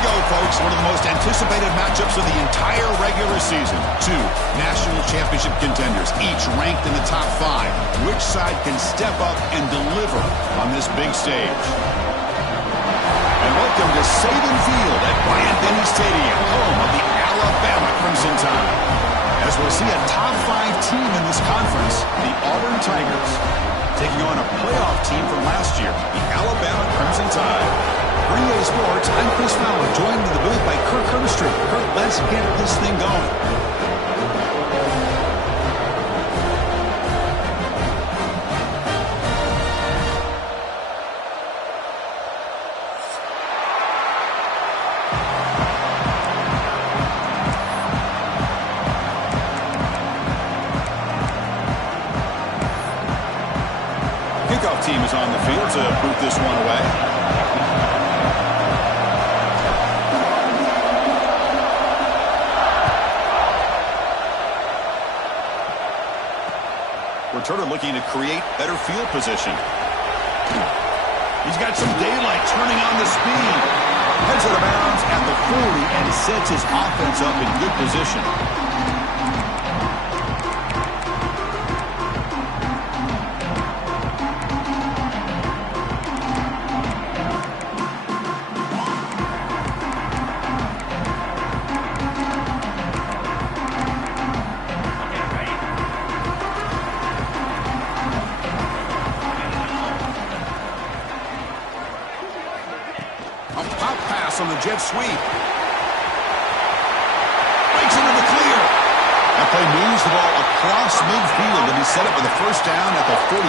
go, folks. One of the most anticipated matchups of the entire regular season. Two national championship contenders, each ranked in the top 5. Which side can step up and deliver on this big stage? And welcome to Saban Field at Bryant-Denny Stadium, home of the Alabama Crimson Tide. As we'll see a top 5 team in this conference, the Auburn Tigers, taking on a playoff team from last year, the Alabama Crimson Tide. For EA Sports, I'm Chris Fowler, joined in the booth by Kirk Herbstreit. Kirk, let's get this thing going. Kickoff team is on the field to boot this one away. Returner looking to create better field position. He's got some daylight, turning on the speed. Heads out of bounds at the 40 and sets his offense up in good position. On the jet sweep. Breaks into the clear. That play moves the ball across midfield, and he set it with a first down at the 41.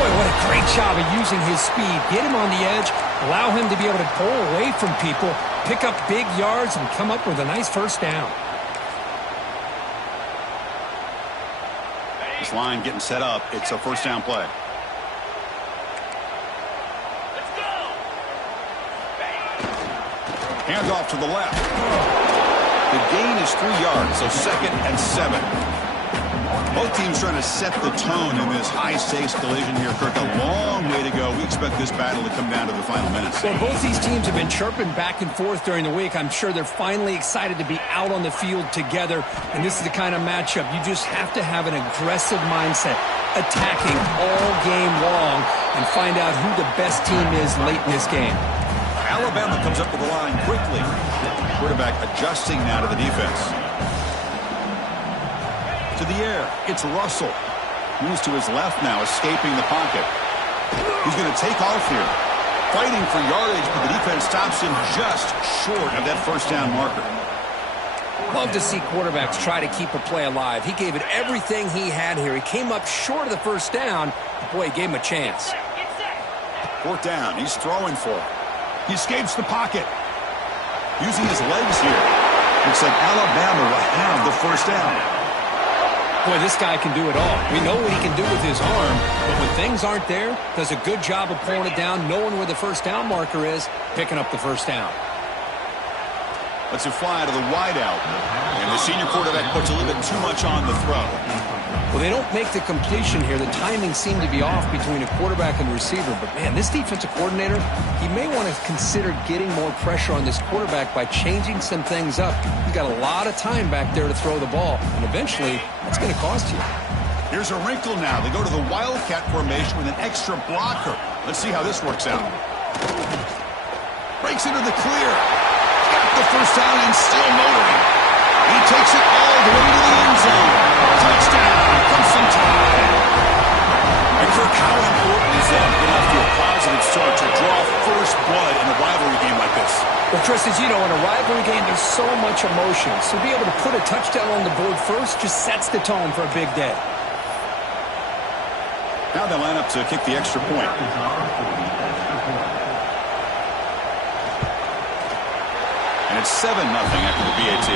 Boy, what a great job of using his speed. Get him on the edge, allow him to be able to pull away from people, pick up big yards, and come up with a nice first down. This line getting set up. It's a first down play. Handoff to the left. The gain is 3 yards, so 2nd and 7. Both teams trying to set the tone in this high-stakes collision here, Kirk. A long way to go. We expect this battle to come down to the final minutes. Well, both these teams have been chirping back and forth during the week. I'm sure they're finally excited to be out on the field together, and this is the kind of matchup you just have to have an aggressive mindset, attacking all game long, and find out who the best team is late in this game. Alabama comes up with the line quickly. Quarterback adjusting now to the defense. To the air, it's Russell. Moves to his left now, escaping the pocket. He's going to take off here. Fighting for yardage, but the defense stops him just short of that first down marker. Love to see quarterbacks try to keep a play alive. He gave it everything he had here. He came up short of the first down. Boy, he gave him a chance. 4th down, he's throwing for it. He escapes the pocket. Using his legs here. Looks like Alabama will have the first down. Boy, this guy can do it all. We know what he can do with his arm, but when things aren't there, does a good job of pulling it down, knowing where the first down marker is, picking up the first down. Lets it fly to the wideout. And the senior quarterback puts a little bit too much on the throw. Well, they don't make the completion here. The timing seemed to be off between a quarterback and receiver. But, man, this defensive coordinator, he may want to consider getting more pressure on this quarterback by changing some things up. He's got a lot of time back there to throw the ball, and eventually that's going to cost you. Here's a wrinkle now. They go to the Wildcat formation with an extra blocker. Let's see how this works out. Breaks into the clear. Got the first down and still motoring. He takes it all the way to the end zone. Touchdown, Crimson Tide. And Kirk, how important is that to get off to a positive start to draw first blood in a rivalry game like this? Well, Chris, as you know, in a rivalry game, there's so much emotion. So to be able to put a touchdown on the board first just sets the tone for a big day. Now they line up to kick the extra point. And it's 7-0 after the BAT.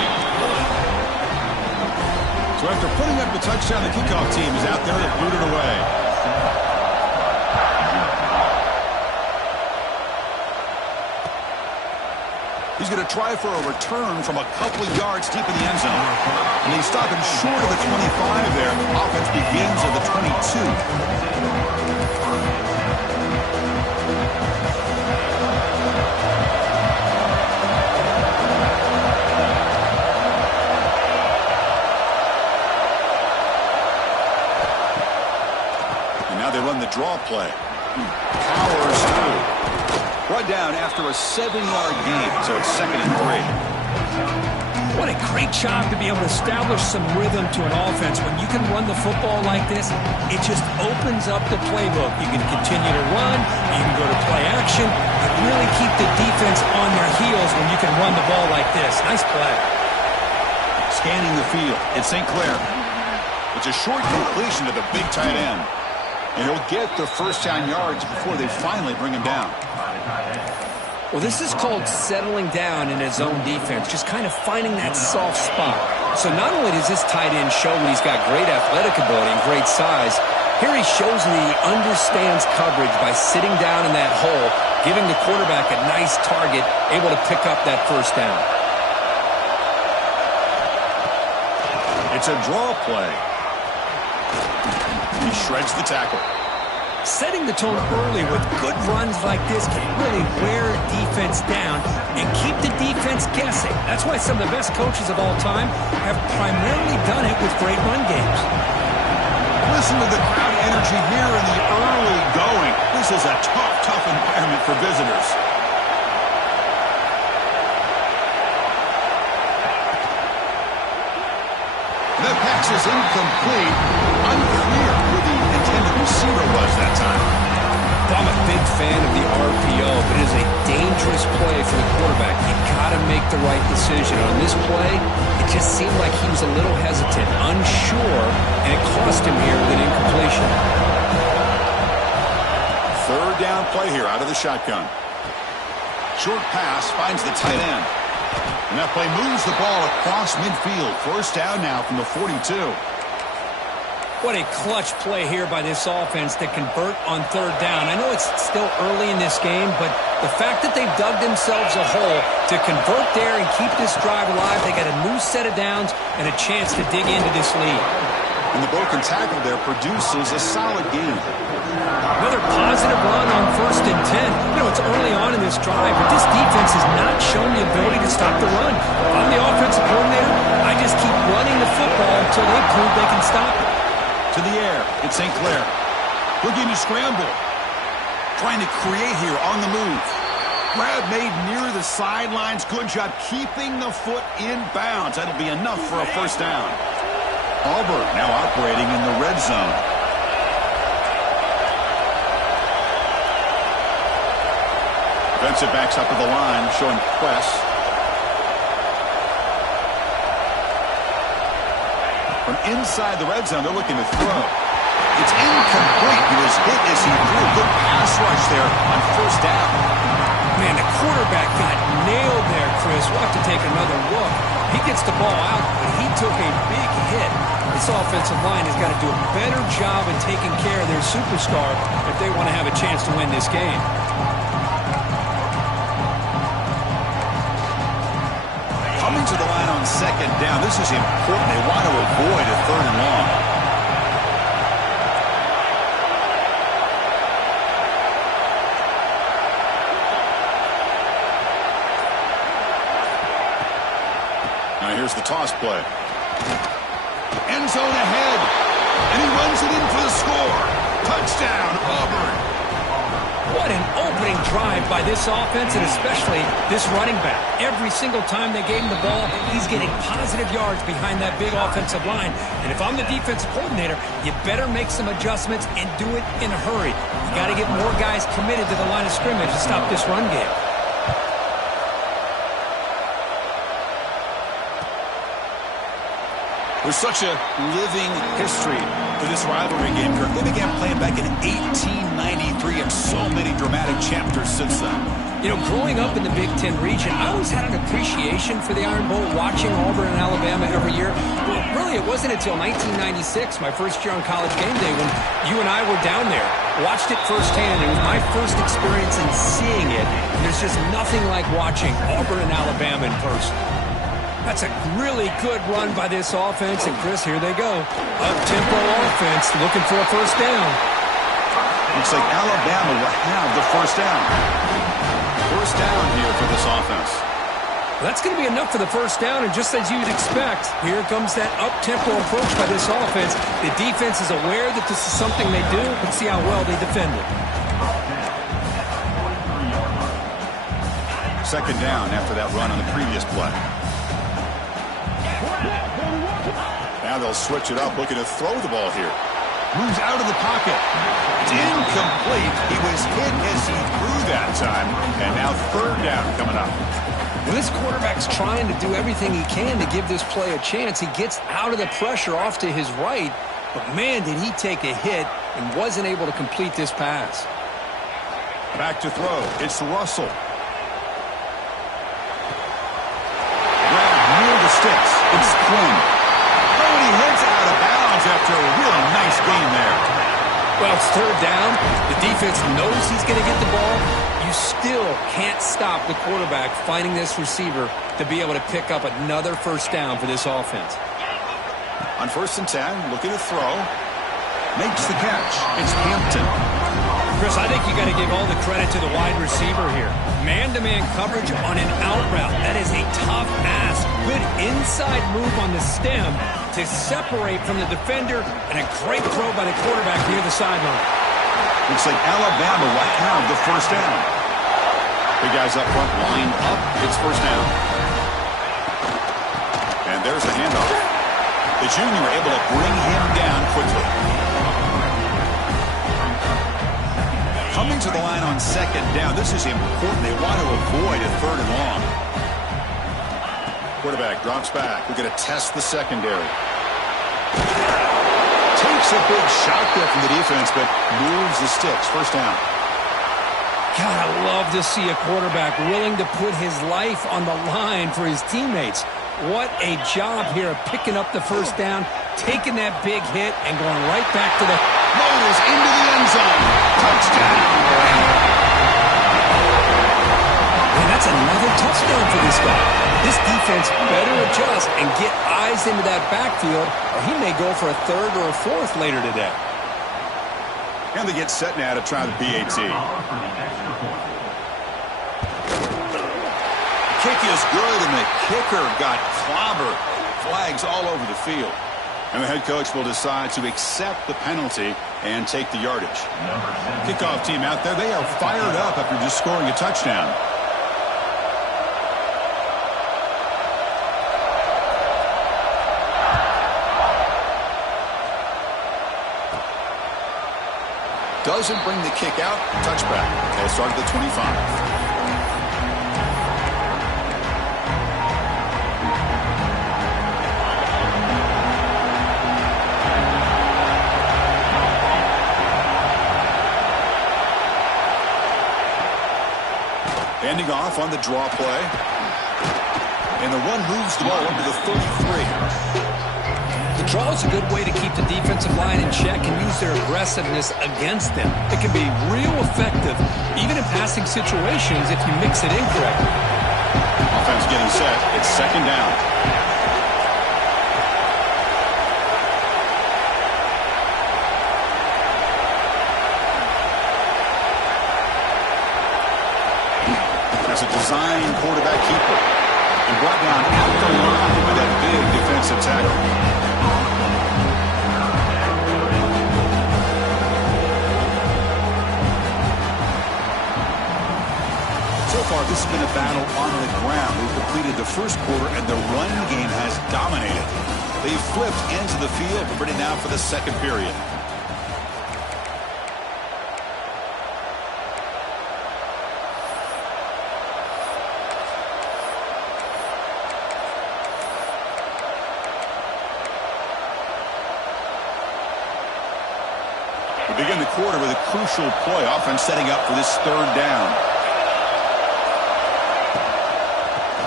So after putting up the touchdown, the kickoff team is out there to boot it away. He's going to try for a return from a couple of yards deep in the end zone. And they stop him short of the 25 there. Offense begins at the 22. play. Powers through. Brought down after a 7-yard gain, so it's 2nd and 3. What a great job to be able to establish some rhythm to an offense. When you can run the football like this, it just opens up the playbook. You can continue to run, you can go to play action, but really keep the defense on their heels when you can run the ball like this. Nice play. Scanning the field, it's St. Clair. It's a short completion to the big tight end. And he'll get the first down yards before they finally bring him down. Well, this is called settling down in his own defense, just kind of finding that soft spot. So not only does this tight end show that he's got great athletic ability and great size, here he shows that he understands coverage by sitting down in that hole, giving the quarterback a nice target, able to pick up that first down. It's a draw play. He shreds the tackle. Setting the tone early with good runs like this can really wear defense down and keep the defense guessing. That's why some of the best coaches of all time have primarily done it with great run games. Listen to the crowd energy here in the early going. This is a tough environment for visitors. The pass is incomplete. Unclear who the intended receiver was that time. I'm a big fan of the RPO, but it is a dangerous play for the quarterback. You've got to make the right decision. On this play, it just seemed like he was a little hesitant, unsure, and it cost him here with an incompletion. 3rd down play here out of the shotgun. Short pass finds the tight end. And that play moves the ball across midfield. 1st down now from the 42. What a clutch play here by this offense to convert on 3rd down. I know it's still early in this game, but the fact that they've dug themselves a hole to convert there and keep this drive alive, they got a new set of downs and a chance to dig into this lead. And the broken tackle there produces a solid gain. Another positive run on 1st and 10. You know, it's early on in this drive, but this defense has not shown the ability to stop the run. If I'm the offensive coordinator, I just keep running the football until they prove they can stop it. To the air, it's St. Clair. Looking to scramble. Trying to create here on the move. Grab made near the sidelines. Good job keeping the foot in bounds. That'll be enough for a 1st down. Auburn now operating in the red zone. Defensive backs up to the line, showing press. From inside the red zone, they're looking to throw. It's incomplete. He was hit as he threw. Good pass rush there on 1st down. Man, the quarterback got nailed there, Chris. We'll have to take another look. He gets the ball out, but he took a big hit. This offensive line has got to do a better job in taking care of their superstar if they want to have a chance to win this game. Coming to the line on 2nd down. This is important. They want to avoid a 3rd and long. Now here's the toss play. End zone ahead. And he runs it in for the score. Touchdown, Auburn. What an opening drive by this offense, and especially this running back. Every single time they gave him the ball, he's getting positive yards behind that big offensive line. And if I'm the defensive coordinator, you better make some adjustments and do it in a hurry. You got to get more guys committed to the line of scrimmage to stop this run game. There's such a living history to this rivalry game, Kirk. They began playing back in 1893 and so many dramatic chapters since then. You know, growing up in the Big Ten region, I always had an appreciation for the Iron Bowl, watching Auburn and Alabama every year. But really, it wasn't until 1996, my first year on College Game Day, when you and I were down there, watched it firsthand. It was my first experience in seeing it. And there's just nothing like watching Auburn and Alabama in person. That's a really good run by this offense. And, Chris, here they go. Up-tempo offense looking for a 1st down. Looks like Alabama will have the 1st down. 1st down here for this offense. That's going to be enough for the first down, and just as you'd expect, here comes that up-tempo approach by this offense. The defense is aware that this is something they do. Let's see how well they defend it. Second down after that run on the previous play. Now they'll switch it up, looking to throw the ball here. Moves out of the pocket. It's incomplete. He was hit as he threw that time. And now third down coming up. Well, this quarterback's trying to do everything he can to give this play a chance. He gets out of the pressure off to his right, but man, did he take a hit and wasn't able to complete this pass. Back to throw. It's Russell. Grabbed near the sticks. It's Quinn. Oh, and he heads out of bounds after a really nice gain there. Well, it's third down. The defense knows he's going to get the ball. You still can't stop the quarterback finding this receiver to be able to pick up another first down for this offense. On 1st and 10, looking to throw. Makes the catch. It's Hampton. Chris, I think you got to give all the credit to the wide receiver here. Man-to-man coverage on an out route. That is a tough ask. Good inside move on the stem to separate from the defender, and a great throw by the quarterback near the sideline. Looks like Alabama will have the first down. Big guys up front line up. It's first down. And there's a handoff. The junior able to bring him down quickly. Coming to the line on second down. This is important. They want to avoid a third and long. Quarterback drops back. We're going to test the secondary. Takes a big shot there from the defense, but moves the sticks. First down. God, I love to see a quarterback willing to put his life on the line for his teammates. What a job here of picking up the first down, taking that big hit, and going right back to the Motors into the end zone. Touchdown. And that's another touchdown for this guy. This defense better adjust and get eyes into that backfield, or he may go for a third or a fourth later today. And they get set now to try the PAT. Kick is good, and the kicker got clobbered. Flags all over the field. And the head coach will decide to accept the penalty and take the yardage. Kickoff team out there, they are fired up after just scoring a touchdown. Doesn't bring the kick out. Touchback. They'll start at the 25. Ending off on the draw play. And the run moves the ball up to the 33. The draw is a good way to keep the defensive line in check and use their aggressiveness against them. It can be real effective, even in passing situations, if you mix it in correctly. Offense getting set. It's second down. That's a design quarterback keeper. And brought down at the line by that big defensive tackle. So far, this has been a battle on the ground. We've completed the first quarter, and the run game has dominated. They've flipped into the field, ready now for the second period. We begin the quarter with a crucial play. Offense setting up for this third down.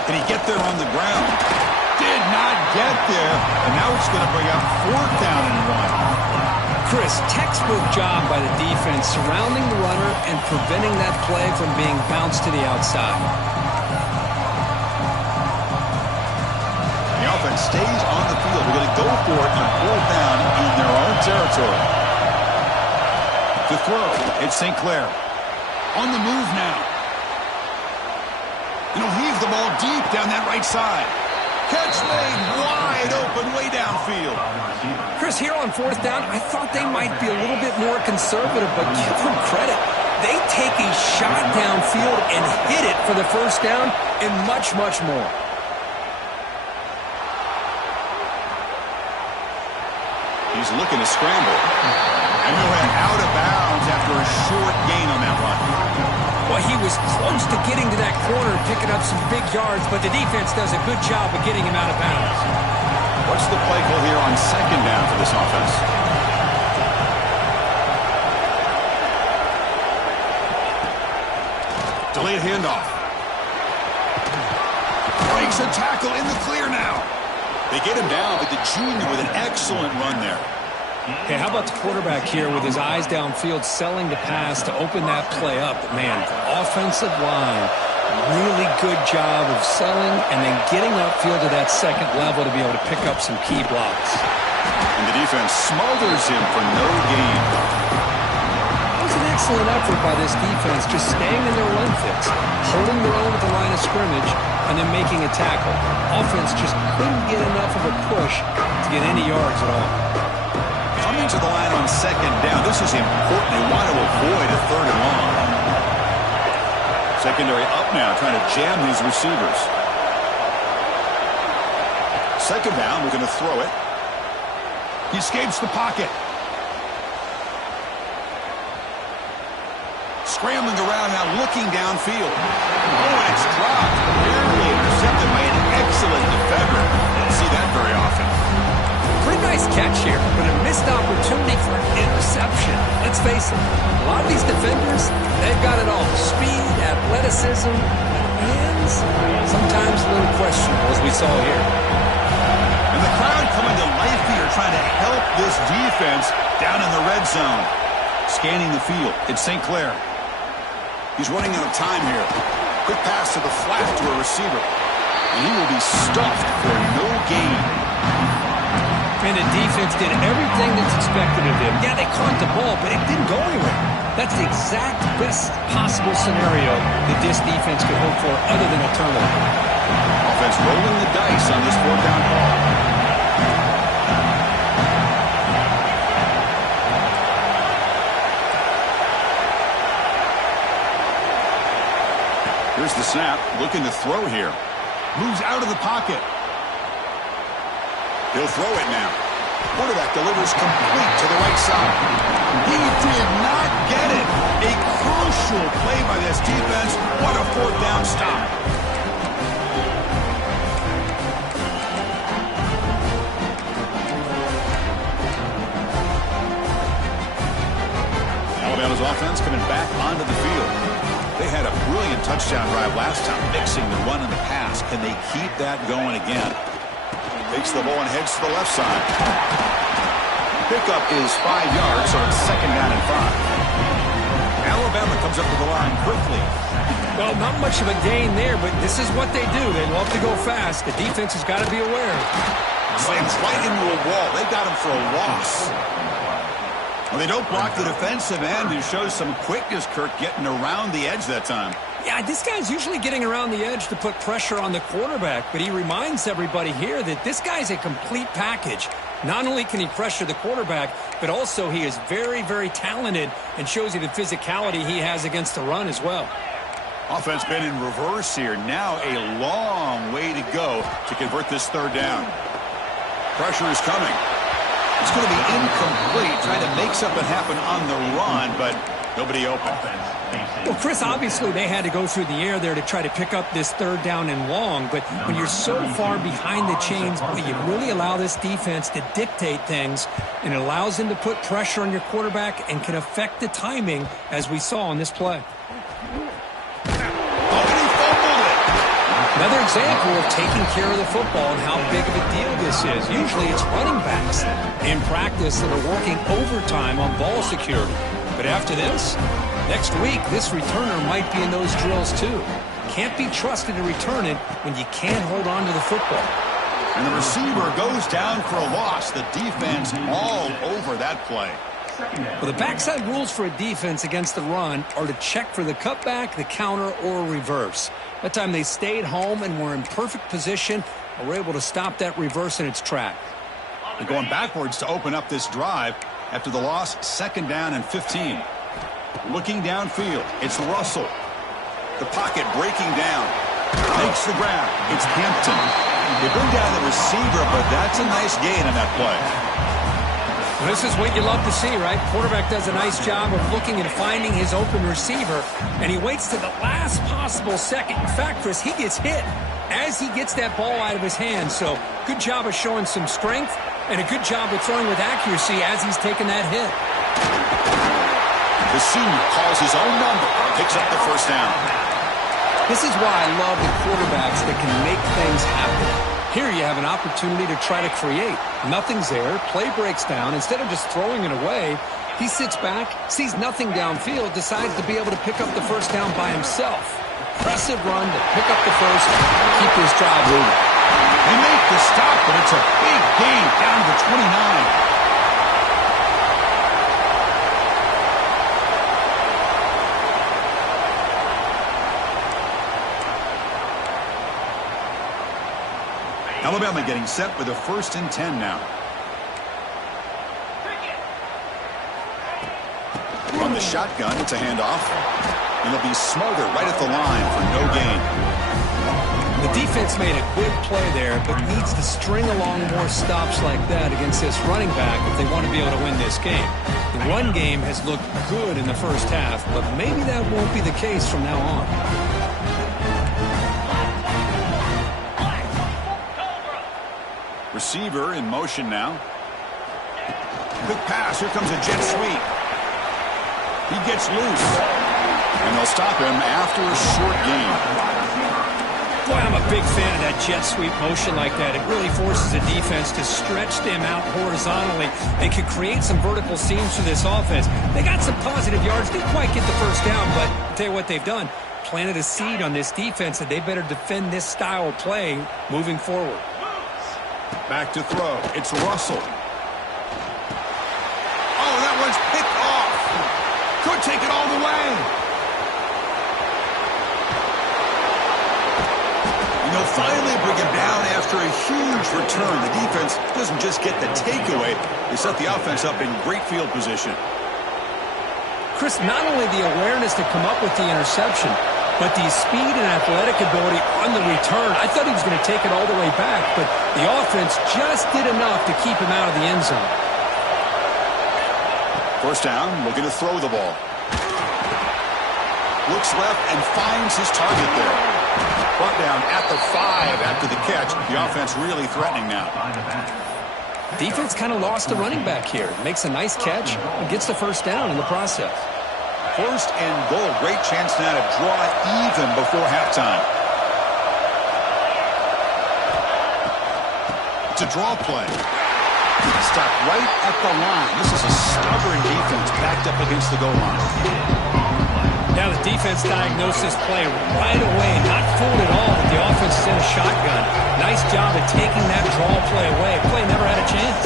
Can he get there on the ground? Did not get there. And now it's going to bring up fourth down and 1. Chris, textbook job by the defense surrounding the runner and preventing that play from being bounced to the outside. The offense stays on the field. We're going to go for it on fourth down in their own territory. To throw, it's St. Clair. On the move now. You know, he's the ball deep down that right side. Catch made wide open way downfield. Chris, here on fourth down, I thought they might be a little bit more conservative, but give them credit. They take a shot downfield and hit it for the first down and much, much more. He's looking to scramble. And he'll head out of bounds after a short gain on that run. Well, he was close to getting to that corner, picking up some big yards, but the defense does a good job of getting him out of bounds. What's the play call here on second down for this offense? Delayed handoff. Breaks a tackle in the clear now. They get him down, but the junior with an excellent run there. Hey, how about the quarterback here with his eyes downfield, selling the pass to open that play up? Man, the offensive line, really good job of selling and then getting upfield to that second level to be able to pick up some key blocks. And the defense smothers him for no gain. It was an excellent effort by this defense, just staying in their run fits, holding their own at the line of scrimmage, and then making a tackle. Offense just couldn't get enough of a push to get any yards at all. Coming to the line on second down, this is important. They want to avoid a third and long. Secondary up now, trying to jam these receivers. Second down, we're going to throw it. He escapes the pocket. Scrambling around now, looking downfield. Oh, and it's dropped. Barely intercepted by an excellent defender. Don't see that very often. Pretty nice catch here, but a missed opportunity for an interception. Let's face it, a lot of these defenders, they've got it all. Speed, athleticism, hands, sometimes a little questionable, as we saw here. And the crowd coming to life here, trying to help this defense down in the red zone. Scanning the field, it's St. Clair. He's running out of time here. Quick pass to the flat to a receiver. And he will be stuffed for no gain. And the defense did everything that's expected of them. Yeah, they caught the ball, but it didn't go anywhere. That's the exact best possible scenario that this defense could hope for other than a turnover. Offense rolling the dice on this fourth down call. Here's the snap, looking to throw here. Moves out of the pocket. He'll throw it now. Quarterback delivers complete to the right side. He did not get it. A crucial play by this defense. What a fourth down stop. Alabama's offense coming back onto the field. They had a brilliant touchdown drive last time, mixing the run and the pass. Can they keep that going again? Takes the ball and heads to the left side. Pickup is 5 yards, so it's second down and 5. Alabama comes up to the line quickly. Well, not much of a gain there, but this is what they do. They love to go fast. The defense has got to be aware. Slams right into a wall. They got him for a loss. Well, they don't block the defensive end, who shows some quickness, Kirk, getting around the edge that time. Yeah, this guy's usually getting around the edge to put pressure on the quarterback, but he reminds everybody here that this guy's a complete package. Not only can he pressure the quarterback, but also he is very, very talented and shows you the physicality he has against the run as well. Offense been in reverse here. Now a long way to go to convert this third down. Pressure is coming. It's going to be incomplete, trying to make something happen on the run, but nobody open. Well, Chris, obviously they had to go through the air there to try to pick up this third down and long, but when you're so far behind the chains, you really allow this defense to dictate things, and it allows them to put pressure on your quarterback and can affect the timing, as we saw on this play. Another example of taking care of the football and how big of a deal this is. Usually it's running backs in practice that are working overtime on ball security. But after this, next week, this returner might be in those drills too. Can't be trusted to return it when you can't hold on to the football. And the receiver goes down for a loss. The defense all over that play. Well, the backside rules for a defense against the run are to check for the cutback, the counter, or a reverse. That time they stayed home and were in perfect position and were able to stop that reverse in its track. They're going backwards to open up this drive after the loss, 2nd down and 15. Looking downfield, it's Russell. The pocket breaking down. Makes the grab. It's Hampton. They bring down the receiver, but that's a nice gain on that play. Well, this is what you love to see, right? Quarterback does a nice job of looking and finding his open receiver, and he waits to the last possible second. In fact, Chris, he gets hit as he gets that ball out of his hands. So good job of showing some strength and a good job of throwing with accuracy as he's taking that hit. The senior calls his own number, picks up the first down. This is why I love the quarterbacks that can make things happen. Here you have an opportunity to try to create. Nothing's there. Play breaks down. Instead of just throwing it away, he sits back, sees nothing downfield, decides to be able to pick up the first down by himself. Impressive run to pick up the first, keep this drive moving. They make the stop, but it's a big gain down to 29. Alabama getting set with a 1st and 10 now. From the shotgun, it's a handoff. And it'll be Smoger right at the line for no gain. The defense made a good play there, but needs to string along more stops like that against this running back if they want to be able to win this game. The run game has looked good in the first half, but maybe that won't be the case from now on. Receiver in motion now. Quick pass. Here comes a jet sweep. He gets loose. And they'll stop him after a short gain. Boy, I'm a big fan of that jet sweep motion like that. It really forces a defense to stretch them out horizontally. They could create some vertical seams for this offense. They got some positive yards. Didn't quite get the first down, but I'll tell you what they've done. Planted a seed on this defense that they better defend this style of play moving forward. Back to throw. It's Russell. Oh, that one's picked off. Could take it all the way. And they'll finally bring him down after a huge return. The defense doesn't just get the takeaway. They set the offense up in great field position. Chris, not only the awareness to come up with the interception, but the speed and athletic ability on the return. I thought he was going to take it all the way back, but the offense just did enough to keep him out of the end zone. First down, looking to throw the ball. Looks left and finds his target there. Brought down at the 5 after the catch. The offense really threatening now. Defense kind of lost the running back here. Makes a nice catch and gets the first down in the process. 1st and goal. Great chance now to draw even before halftime. It's a draw play. Stop right at the line. This is a stubborn defense backed up against the goal line. Now the defense diagnosed this play right away. Not fooled at all that the offense is in a shotgun. Nice job of taking that draw play away. Play never had a chance.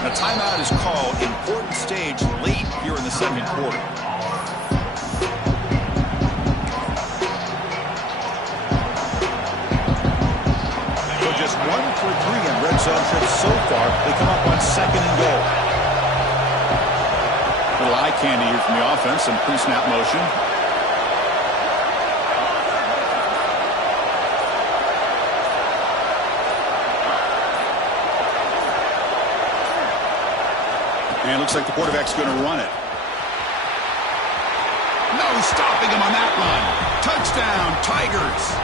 A timeout is called. Important stage late here in the 2nd quarter. Just 1 for 3 on red zone trips so far. They come up on 2nd and goal. A little eye candy here from the offense. Some pre-snap motion. And it looks like the quarterback's going to run it. No stopping him on that run. Touchdown, Tigers.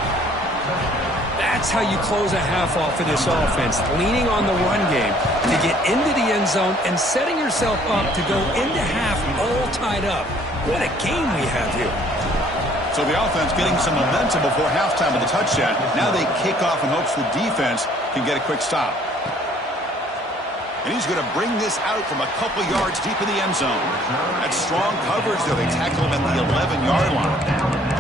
That's how you close a half off of this offense, leaning on the run game to get into the end zone and setting yourself up to go into half all tied up. What a game we have here. So the offense getting some momentum before halftime with the touchdown. Now they kick off in hopes the defense can get a quick stop. And he's going to bring this out from a couple yards deep in the end zone. That's strong coverage, though. They tackle him at the 11-yard line.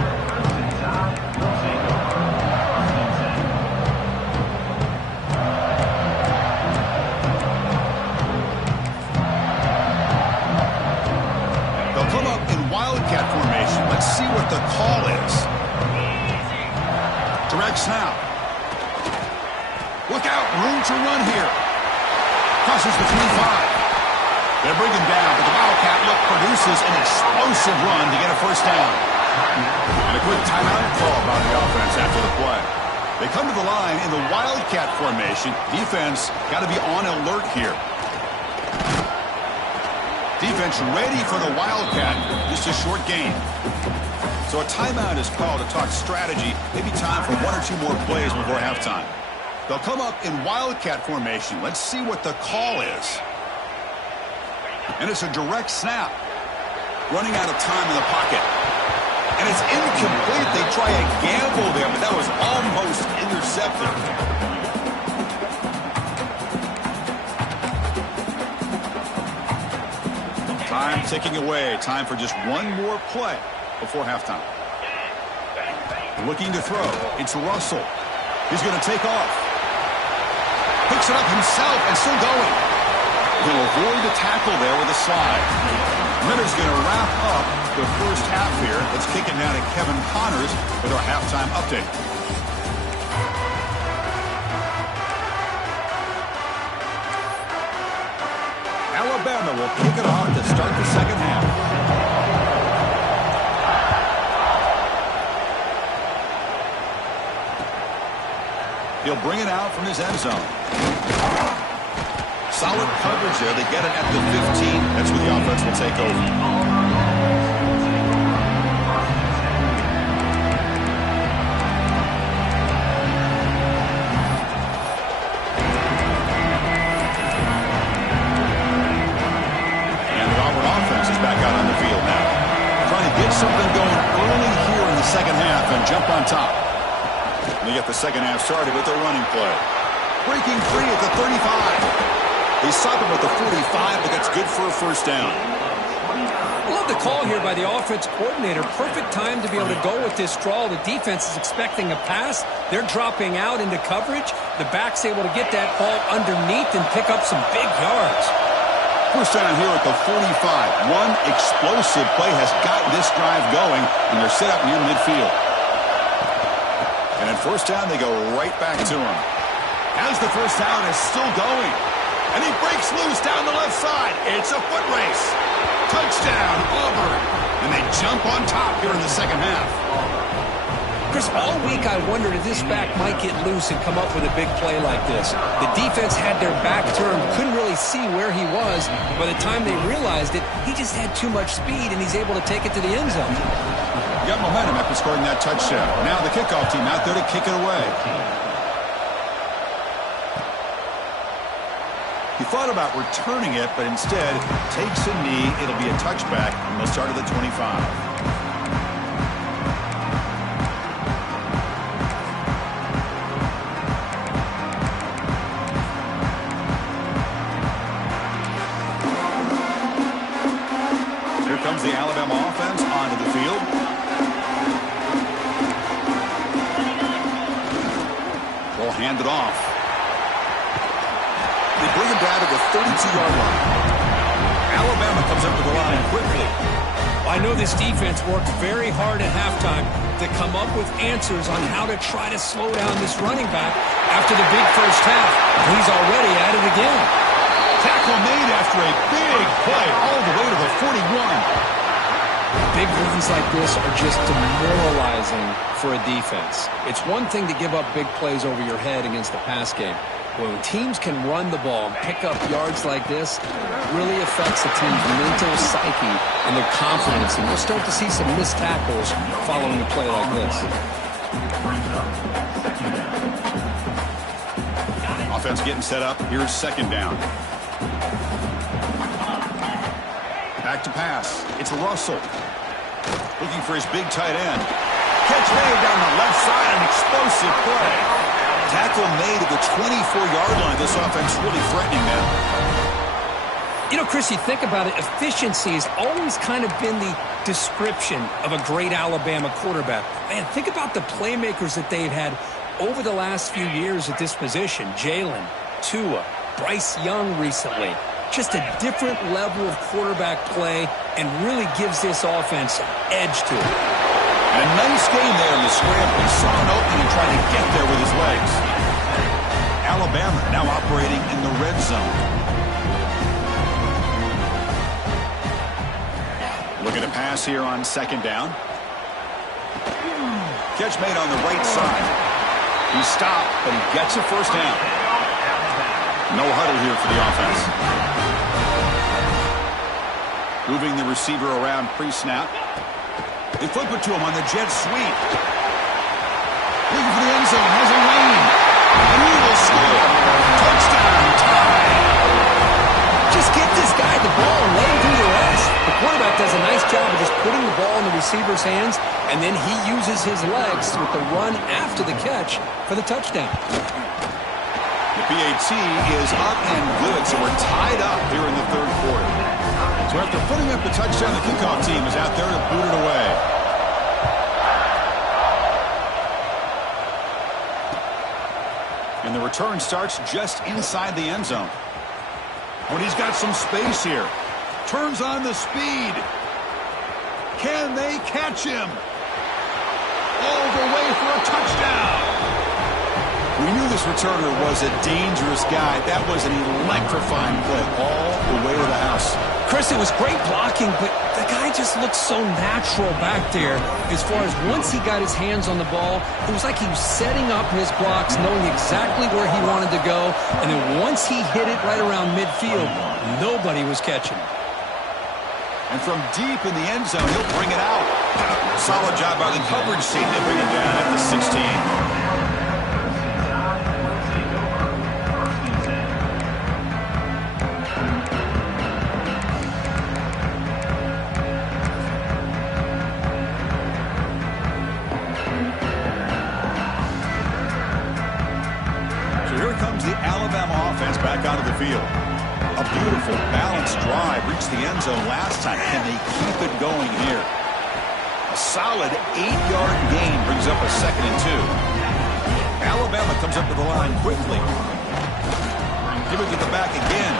Look out, room to run here. Crosses the 25. They bring him down, but the Wildcat look produces an explosive run to get a first down. And a quick timeout call by the offense after the play. They come to the line in the Wildcat formation. Defense got to be on alert here. Defense ready for the Wildcat. Just a short game. So a timeout is called to talk strategy. Maybe time for one or two more plays before halftime. They'll come up in Wildcat formation. Let's see what the call is. And it's a direct snap. Running out of time in the pocket. And it's incomplete. They try a gamble there, but that was almost intercepted. Time ticking away. Time for just one more play before halftime. Looking to throw. It's Russell. He's going to take off. Picks it up himself and still going. He'll avoid the tackle there with a slide. Miller's going to wrap up the first half here. Let's kick it now to Kevin Connors with our halftime update. Alabama will kick it off to start the second half. He'll bring it out from his end zone. Solid coverage there. They get it at the 15. That's where the offense will take over. And the Auburn offense is back out on the field now. Trying to get something going early here in the second half and jump on top. They get the second half started with their running play. Breaking free at the 35. They stop him at the 45, but that's good for a first down. I love the call here by the offense coordinator. Perfect time to be able to go with this draw. The defense is expecting a pass. They're dropping out into coverage. The back's able to get that ball underneath and pick up some big yards. First down here at the 45. One explosive play has got this drive going, and they're set up near midfield. And at first down, they go right back to him. As the first down is still going. And he breaks loose down the left side. It's a foot race. Touchdown, Auburn. And they jump on top here in the second half. Chris, all week I wondered if this back might get loose and come up with a big play like this. The defense had their back turned, couldn't really see where he was. By the time they realized it, he just had too much speed, and he's able to take it to the end zone. Got momentum after scoring that touchdown. Now the kickoff team out there to kick it away. He thought about returning it, but instead takes a knee. It'll be a touchback, and they'll start at the 25. Here comes the Alabama offense onto the field. They'll hand it off. They bring him down to the 32-yard line. Alabama comes up to the line quickly. I know this defense worked very hard at halftime to come up with answers on how to try to slow down this running back after the big first half. He's already at it again. Tackle made after a big play all the way to the 41. Big runs like this are just demoralizing for a defense. It's one thing to give up big plays over your head against the pass game. When teams can run the ball and pick up yards like this, it really affects the team's mental psyche and their confidence. And we'll start to see some missed tackles following a play like this. Offense getting set up. Here's second down. Back to pass. It's Russell. Looking for his big tight end. Catch made down the left side. An explosive play. Tackle made at the 24-yard line. This offense really threatening now. You know, Chris, you think about it, efficiency has always kind of been the description of a great Alabama quarterback. Man, think about the playmakers that they've had over the last few years at this position. Jalen, Tua, Bryce Young recently. Just a different level of quarterback play and really gives this offense an edge to it. And a nice game there in the scramble. He saw an opening and tried to get there with his legs. pass here on second down. Catch made on the right side. He stopped, but he gets a first down. No huddle here for the offense. Moving the receiver around pre-snap. They flip it to him on the jet sweep. Looking for the end zone. Has a lane. And he will score. Touchdown. Tie. Just get this guy the ball and let him do the rest. The quarterback does a nice job of just putting the ball in the receiver's hands, and then he uses his legs with the run after the catch for the touchdown. The PAT is up and good, so we're tied up here in the third quarter. So after putting up the touchdown, the kickoff team is out there to boot it away. And the return starts just inside the end zone. When he's got some space here. Turns on the speed. Can they catch him? All the way for a touchdown. We knew this returner was a dangerous guy. That was an electrifying play all the way to the house. Chris, it was great blocking, but the guy just looked so natural back there. As far as once he got his hands on the ball, it was like he was setting up his blocks, knowing exactly where he wanted to go. And then once he hit it right around midfield, nobody was catching him. And from deep in the end zone, he'll bring it out. Solid job by the coverage team to bring it down at the 16. Onto the field. A beautiful balanced drive reached the end zone last time. Can they keep it going here? A solid 8-yard gain brings up a 2nd and 2. Alabama comes up to the line quickly. Give it to the back again.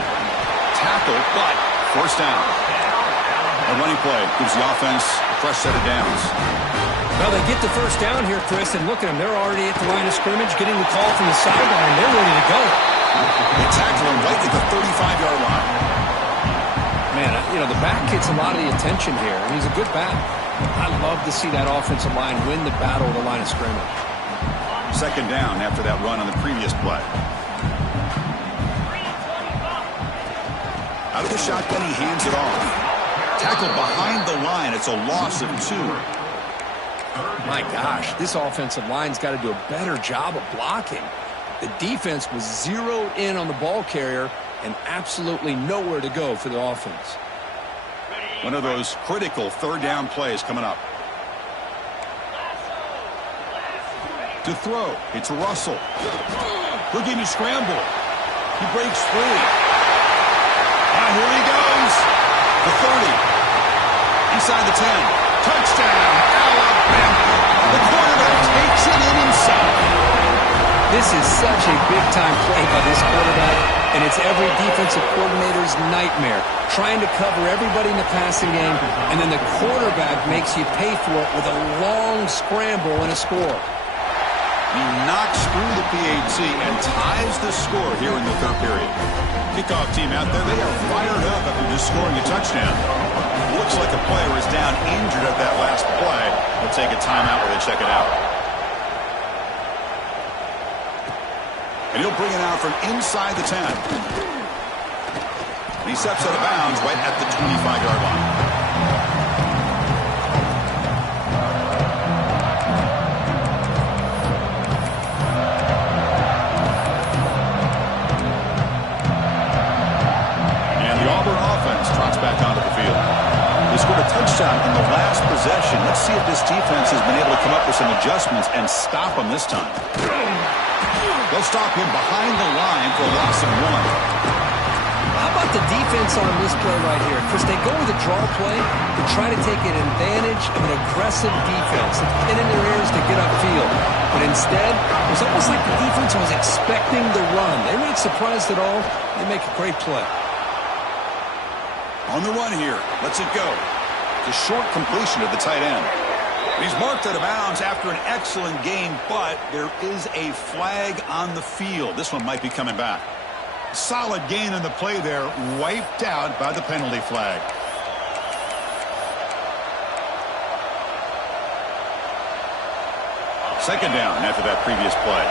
Tackle, but first down. A running play gives the offense a fresh set of downs. Well, they get the first down here, Chris, and look at them. They're already at the line of scrimmage, getting the call from the sideline. They're ready to go. They tackle him right at the 35-yard line. Man, the back gets a lot of the attention here, and he's a good back. I love to see that offensive line win the battle at the line of scrimmage. Second down after that run on the previous play. Out of the shotgun, he hands it off. Tackled behind the line. It's a loss of 2. My gosh, this offensive line's got to do a better job of blocking. The defense was zeroed in on the ball carrier and absolutely nowhere to go for the offense. One of those critical third down plays coming up. To throw, it's Russell. Looking to scramble. He breaks free. Here he goes. The 30. Inside the 10. Touchdown, Alabama. The quarterback takes it in himself. This is such a big-time play by this quarterback, and it's every defensive coordinator's nightmare, trying to cover everybody in the passing game, and then the quarterback makes you pay for it with a long scramble and a score. He knocks through the PAT and ties the score here in the third period. Kickoff team out there, they are fired up after just scoring a touchdown. Looks like a player is down injured at that last play. They'll take a timeout while they check it out. And he'll bring it out from inside the 10. He steps out of bounds right at the 25-yard line. And the Auburn offense trots back onto the field. They scored a touchdown in the last possession. Let's see if this defense has been able to come up with some adjustments and stop them this time. They'll stop him behind the line for a loss of 1. How about the defense on this play right here? Chris, they go with a draw play to try to take an advantage of an aggressive defense. It's pinning their ears to get upfield. But instead, it was almost like the defense was expecting the run. They're not surprised at all. They make a great play. On the run here. Lets it go. It's a short completion to the tight end. He's marked out of bounds after an excellent game, but there is a flag on the field. This one might be coming back. Solid gain in the play there, wiped out by the penalty flag. Second down after that previous play.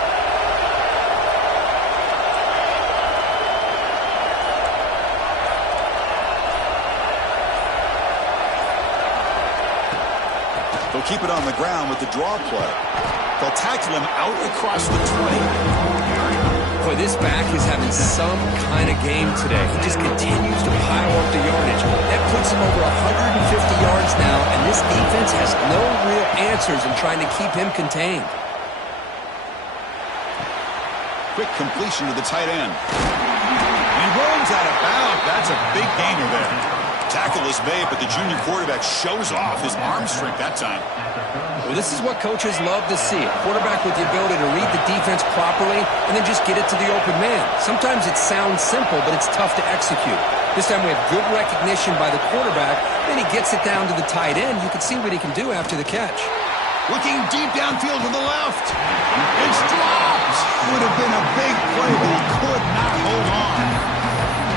They'll keep it on the ground with the draw play. They'll tackle him out across the 20. Boy, this back is having some kind of game today. He just continues to pile up the yardage. That puts him over 150 yards now, and this defense has no real answers in trying to keep him contained. Quick completion to the tight end. He runs out of bounds. That's a big gainer there. Tackle is made, but the junior quarterback shows off his arm strength that time. Well, this is what coaches love to see. A quarterback with the ability to read the defense properly and then just get it to the open man. Sometimes it sounds simple, but it's tough to execute. This time we have good recognition by the quarterback. Then he gets it down to the tight end. You can see what he can do after the catch. Looking deep downfield to the left. It's dropped. Would have been a big play, but he could not hold on.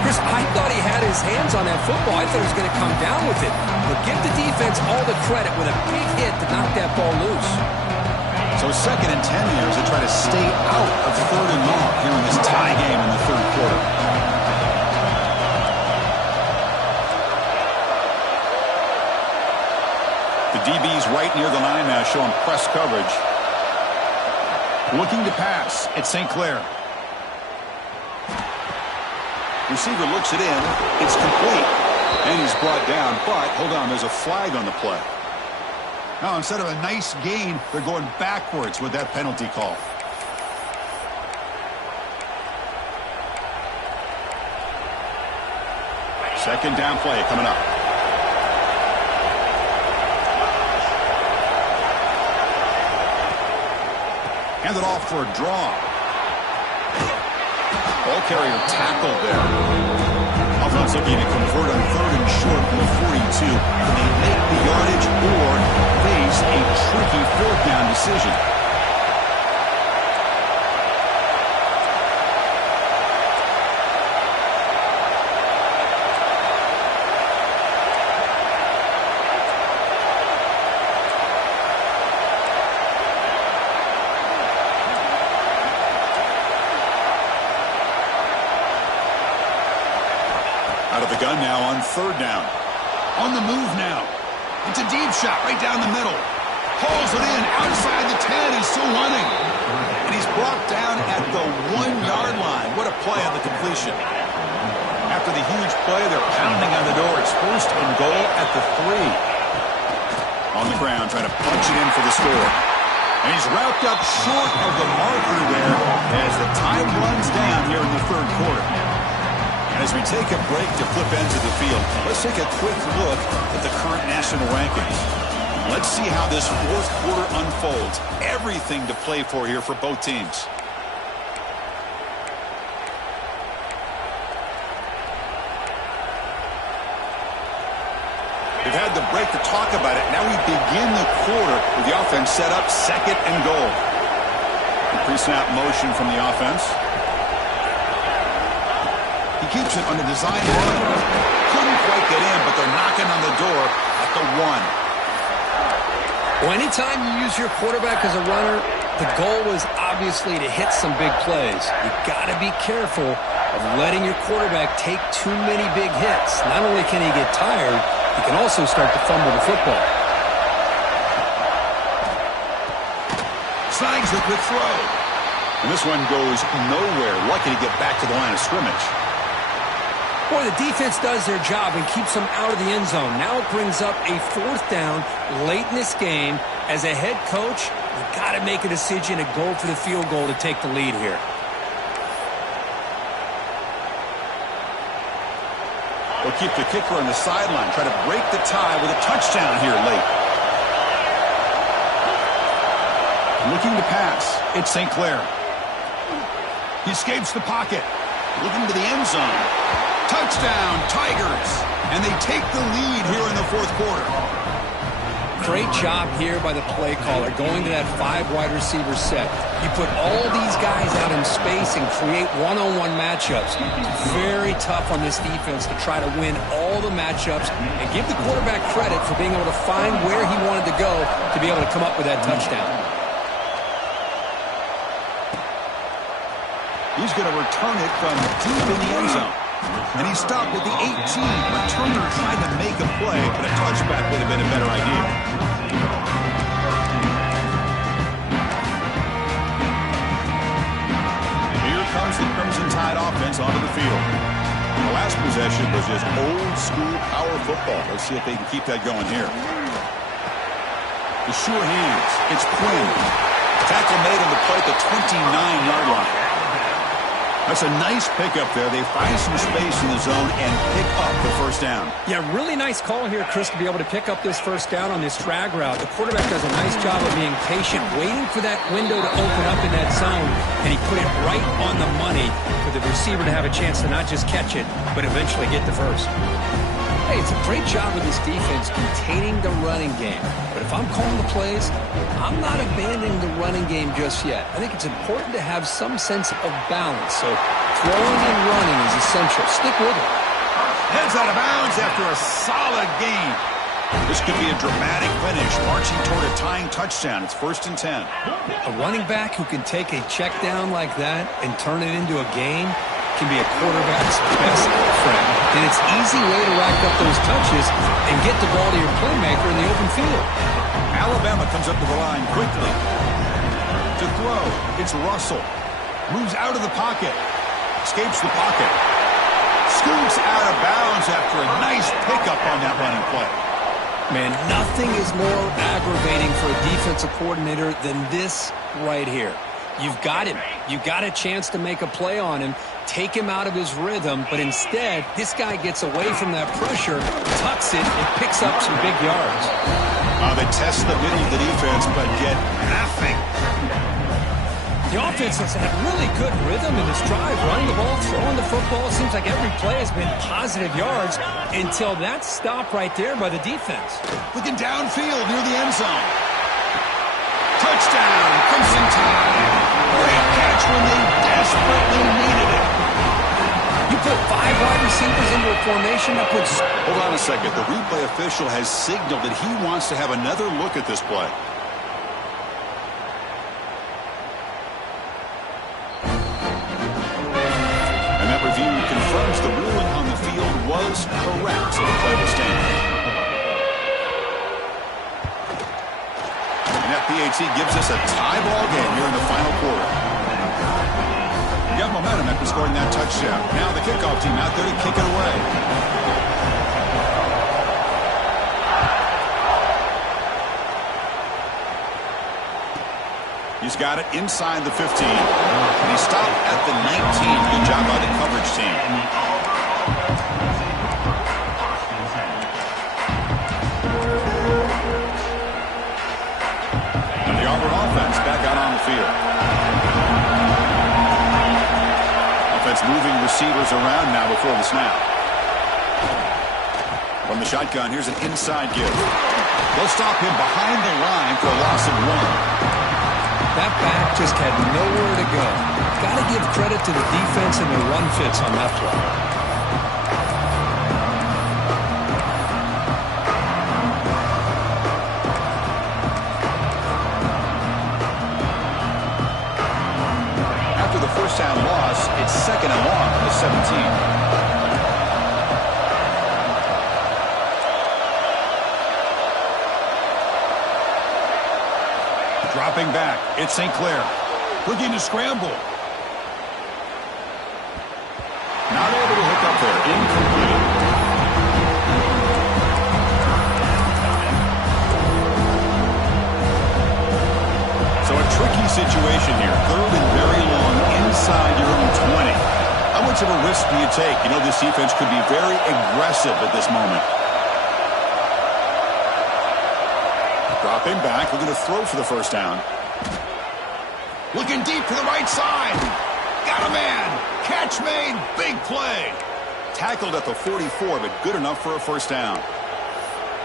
Chris, I thought he had his hands on that football. I thought he was going to come down with it. But give the defense all the credit with a big hit to knock that ball loose. So 2nd and 10 here as they try to stay out of 3rd and long here in this tie game in the 3rd quarter. The DB's right near the line now, showing press coverage. Looking to pass. It's St. Clair. Receiver looks it in. It's complete. And he's brought down, but hold on, there's a flag on the play. Now, instead of a nice gain, they're going backwards with that penalty call. Second down play coming up. Hand it off for a draw. Ball carrier tackled there. Offense looking to convert on 3rd and short from the 42. Can they make the yardage or face a tricky 4th down decision? Out of the gun now on 3rd down. On the move now. It's a deep shot right down the middle. Hauls it in outside the 10. He's still running. And he's brought down at the 1-yard line. What a play on the completion. After the huge play, they're pounding on the door. It's 1st and goal at the 3. On the ground, trying to punch it in for the score. And he's wrapped up short of the marker there as the time runs down here in the 3rd quarter. As we take a break to flip ends of the field, let's take a quick look at the current national rankings. Let's see how this 4th quarter unfolds. Everything to play for here for both teams. We've had the break to talk about it. Now we begin the quarter with the offense set up 2nd and goal. Pre-snap motion from the offense. He keeps it on the design run. Couldn't quite get in, but they're knocking on the door at the 1. Well, anytime you use your quarterback as a runner, the goal was obviously to hit some big plays. You've got to be careful of letting your quarterback take too many big hits. Not only can he get tired, he can also start to fumble the football. Snags the quick throw. And this one goes nowhere. Lucky to get back to the line of scrimmage. Boy, the defense does their job and keeps them out of the end zone. Now it brings up a 4th down late in this game. As a head coach, you've got to make a decision to go for the field goal to take the lead here. We'll keep the kicker on the sideline. Try to break the tie with a touchdown here late. Looking to pass. It's St. Clair. He escapes the pocket. Looking to the end zone. Touchdown, Tigers. And they take the lead here in the 4th quarter. Great job here by the play caller, going to that 5 wide receiver set. You put all these guys out in space and create one-on-one matchups. It's very tough on this defense to try to win all the matchups and give the quarterback credit for being able to find where he wanted to go to be able to come up with that touchdown. He's going to return it from deep in the end zone. And he stopped at the 18. Returner trying to make a play, but a touchback would have been a better idea. Here comes the Crimson Tide offense onto the field. The last possession was just old-school power football. Let's see if they can keep that going here. The sure hands. It's Quinn. Tackle made on the play at the 29-yard line. That's a nice pickup there. They find some space in the zone and pick up the first down. Yeah, really nice call here, Chris, to be able to pick up this first down on this drag route. The quarterback does a nice job of being patient, waiting for that window to open up in that zone, and he put it right on the money for the receiver to have a chance to not just catch it, but eventually get the first. Hey, it's a great job with this defense containing the running game. But if I'm calling the plays, I'm not abandoning the running game just yet. I think it's important to have some sense of balance. So throwing and running is essential. Stick with it. Heads out of bounds after a solid gain. This could be a dramatic finish, marching toward a tying touchdown. It's 1st and 10. A running back who can take a check down like that and turn it into a gain can be a quarterback's best friend. And it's an easy way to rack up those touches and get the ball to your playmaker in the open field. Alabama comes up to the line quickly. To throw, it's Russell. Moves out of the pocket. Escapes the pocket. Scoots out of bounds after a nice pickup on that running play. Man, nothing is more aggravating for a defensive coordinator than this right here. You've got him. You've got a chance to make a play on him, take him out of his rhythm, but instead, this guy gets away from that pressure, tucks it, and picks up some big yards. They test the middle of the defense, but get nothing. The offense has had really good rhythm in this drive, running the ball, throwing the football. Seems like every play has been positive yards until that stop right there by the defense. Looking downfield near the end zone. Touchdown, Crimson Tide. Great catch when they desperately needed it. You put 5 wide receivers into a formation that puts... Hold on a second. The replay official has signaled that he wants to have another look at this play. And that review confirms the ruling on the field was correct, so the play will stand. And that PAT gives us a tie ball game here in the final quarter. You got momentum after scoring that touchdown. Now the kickoff team out there to kick it away. He's got it inside the 15. And he stopped at the 19. Good job by the coverage team. And the Auburn offense back out on the field. Offense moving receivers around now before the snap. From the shotgun, here's an inside give. They'll stop him behind the line for a loss of 1. That back just had nowhere to go. Got to give credit to the defense and their run fits on that play. After the first down loss, it's 2nd and long from the 17. Dropping back, it's St. Clair. Looking to scramble. Not able to hook up there. Incomplete. So a tricky situation here. 3rd and very long inside your own 20. How much of a risk do you take? You know this defense could be very aggressive at this moment. Dropping back, looking to throw for the first down. Looking deep to the right side. Got a man. Catch made. Big play. Tackled at the 44, but good enough for a first down.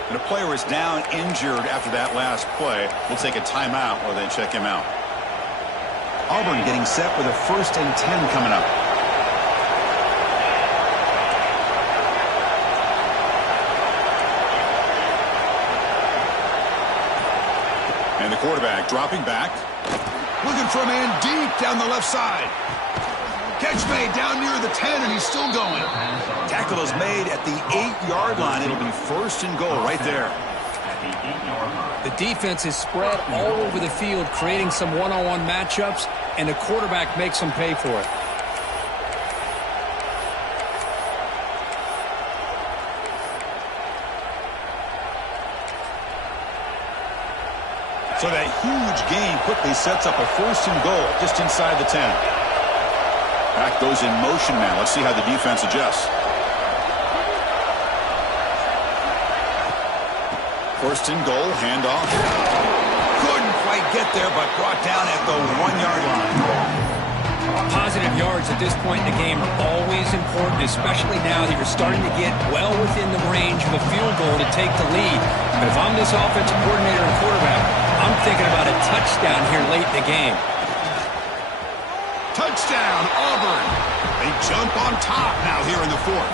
And a player is down injured after that last play. We'll take a timeout or then check him out. Auburn getting set with a 1st and 10 coming up. And the quarterback dropping back. Looking for a man deep down the left side. Catch made down near the 10, and he's still going. Tackle is made at the 8-yard line. It'll be first and goal right there. The defense is spread all over the field, creating some one-on-one matchups, and the quarterback makes them pay for it. So that huge gain quickly sets up a first and goal just inside the 10. Back goes in motion now. Let's see how the defense adjusts. First and goal, handoff. Couldn't quite get there, but brought down at the 1-yard line. Positive yards at this point in the game are always important, especially now that you're starting to get well within the range of a field goal to take the lead. But if I'm this offensive coordinator and quarterback, I'm thinking about a touchdown here late in the game. Touchdown, Auburn. They jump on top now here in the 4th.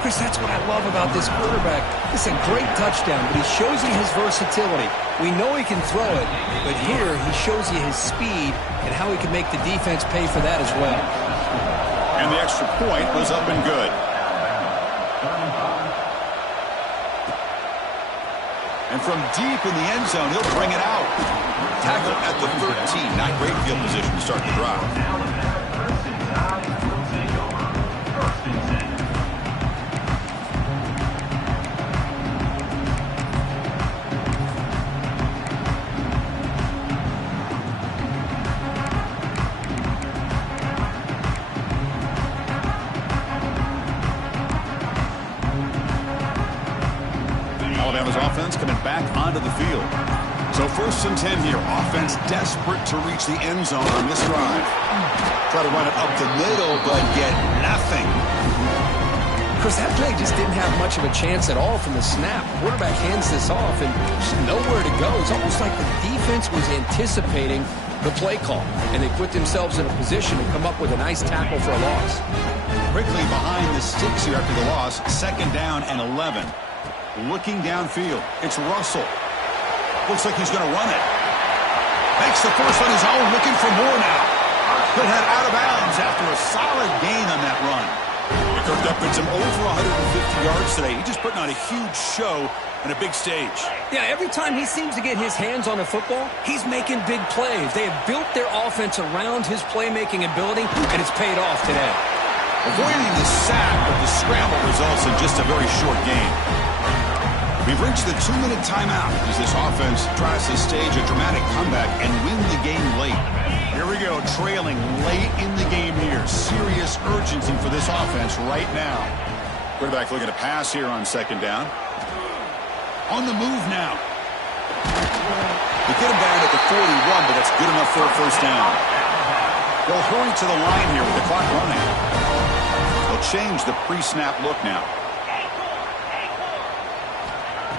Chris, that's what I love about this quarterback. It's a great touchdown, but he shows you his versatility. We know he can throw it, but here he shows you his speed and how he can make the defense pay for that as well. And the extra point was up and good. And from deep in the end zone, he'll bring it out. Tackle at the 13. Not great field position to start the drive. Alabama's offense coming back onto the field. So first and 10 here. Offense desperate to reach the end zone on this drive. Try to run it up the middle, but get nothing. Chris, that play just didn't have much of a chance at all from the snap. Quarterback hands this off and just nowhere to go. It's almost like the defense was anticipating the play call, and they put themselves in a position to come up with a nice tackle for a loss. Quickly behind the sticks here after the loss. Second down and 11. Looking downfield. It's Russell. Looks like he's going to run it. Makes the first on his own. Looking for more now. Could head out of bounds after a solid gain on that run. He cooked up with some over 150 yards today. He's just putting on a huge show on a big stage. Yeah, every time he seems to get his hands on the football, he's making big plays. They have built their offense around his playmaking ability, and it's paid off today. Avoiding the sack, but the scramble results in just a very short game. We've reached the 2-minute timeout as this offense tries to stage a dramatic comeback and win the game late. Here we go, trailing late in the game here. Serious urgency for this offense right now. Quarterback looking to pass here on second down. On the move now. They get him down at the 41, but that's good enough for a first down. They'll hurry to the line here with the clock running. They'll change the pre-snap look now.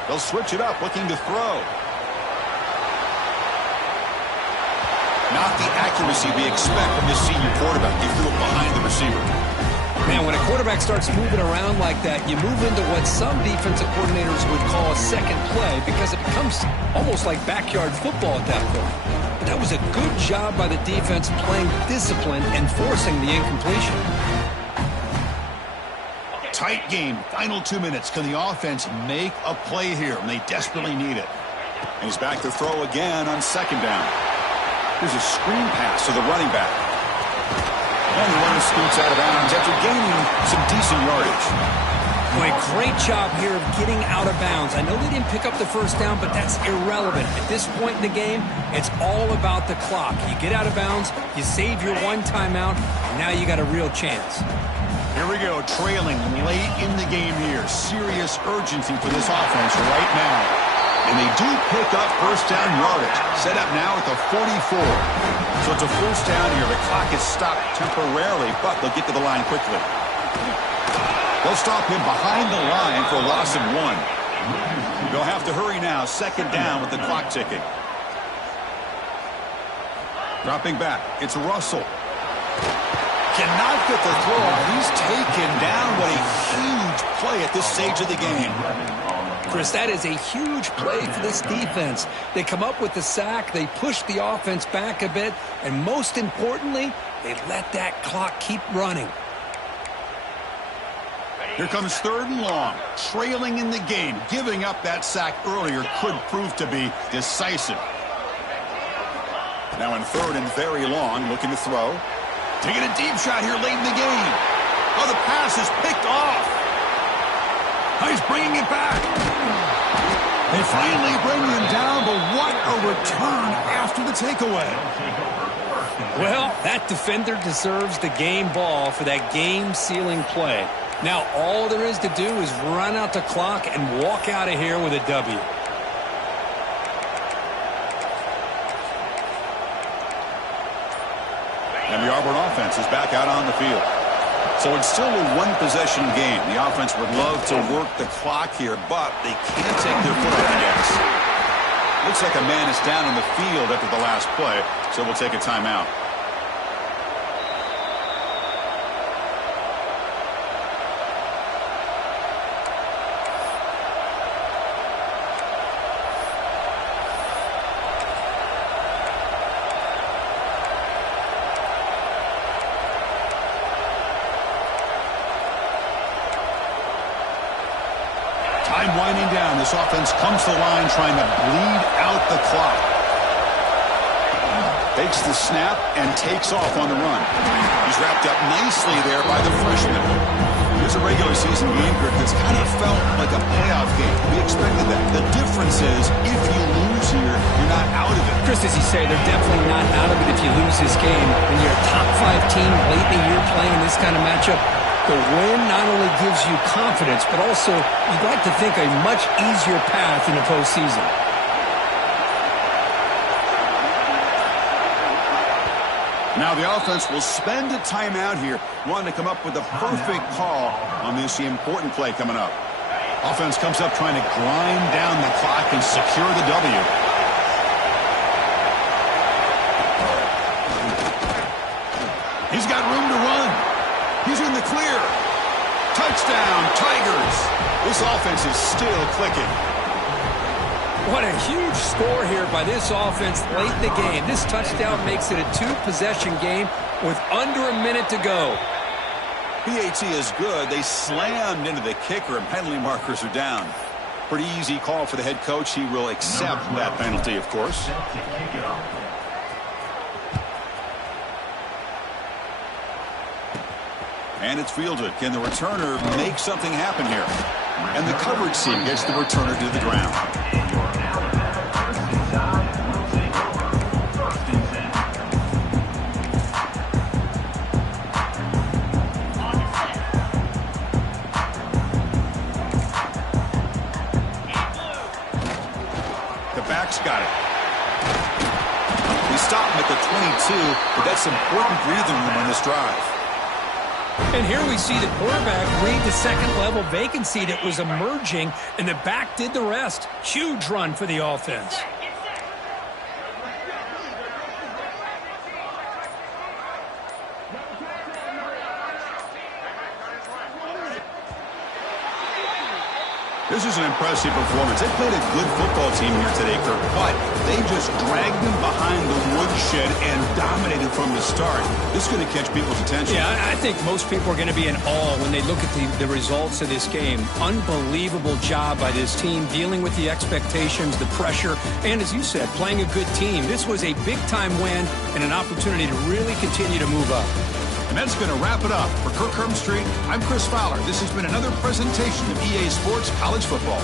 They'll switch it up, looking to throw. Not the accuracy we expect from this senior quarterback. He threw it behind the receiver. Man, when a quarterback starts moving around like that, you move into what some defensive coordinators would call a second play because it becomes almost like backyard football at that point. But that was a good job by the defense playing discipline and forcing the incompletion. Tight game, final 2 minutes. Can the offense make a play here? And they desperately need it. And he's back to throw again on second down. Here's a screen pass to the running back. And the runner scoots out of bounds after gaining some decent yardage. Boy, great job here of getting out of bounds. I know they didn't pick up the first down, but that's irrelevant. At this point in the game, it's all about the clock. You get out of bounds, you save your one timeout, and now you got a real chance. Here we go, trailing late in the game here. Serious urgency for this offense right now. And they do pick up first down yardage. Set up now at the 44. So it's a first down here. The clock is stopped temporarily, but they'll get to the line quickly. They'll stop him behind the line for a loss of 1. They'll have to hurry now. Second down with the clock ticking. Dropping back. It's Russell. Cannot get the throw. He's taken down. What a huge play at this stage of the game. Chris, that is a huge play for this defense. They come up with the sack, they push the offense back a bit, and most importantly, they let that clock keep running. Here comes 3rd and long. Trailing in the game. Giving up that sack earlier could prove to be decisive. Now in 3rd and very long, looking to throw. Taking a deep shot here late in the game. Oh, the pass is picked off. He's bringing it back. They finally bring him down, but what a return after the takeaway. Well, that defender deserves the game ball for that game-sealing play. Now all there is to do is run out the clock and walk out of here with a W. And the Auburn offense is back out on the field. So it's still a one-possession game. The offense would love to work the clock here, but they can't take their foot off the gas. Looks like a man is down in the field after the last play, so we'll take a timeout. Time winding down. This offense comes to the line trying to bleed out the clock. Takes the snap and takes off on the run. He's wrapped up nicely there by the freshman. Here's a regular season game here that's kind of felt like a playoff game. We expected that. The difference is if you lose here, you're not out of it. Chris, as you say, they're definitely not out of it if you lose this game. When you're a top 5 team late in the year playing this kind of matchup, the win not only gives you confidence, but also you'd like to think a much easier path in the postseason. Now the offense will spend a timeout here, wanting to come up with the perfect call on this important play coming up. Offense comes up trying to grind down the clock and secure the W. He's got room to run. He's in the clear. Touchdown, Tigers. This offense is still clicking. What a huge score here by this offense late in the game. This touchdown makes it a 2-possession game with under a minute to go. PAT is good. They slammed into the kicker, and penalty markers are down. Pretty easy call for the head coach. He will accept that penalty, of course. And it's fielded. Can the returner make something happen here? And the coverage team gets the returner to the ground. The back's got it. We stop him at the 22, but that's important breathing room on this drive. And here we see the quarterback read the second-level vacancy that was emerging, and the back did the rest. Huge run for the offense. This is an impressive performance. They played a good football team here today, Kirk, but they just dragged them behind the woodshed and dominated from the start. This is going to catch people's attention. Yeah, I think most people are going to be in awe when they look at the results of this game. Unbelievable job by this team, dealing with the expectations, the pressure, and as you said, playing a good team. This was a big-time win and an opportunity to really continue to move up. And that's going to wrap it up. For Kirk Herbstreit, I'm Chris Fowler. This has been another presentation of EA Sports College Football.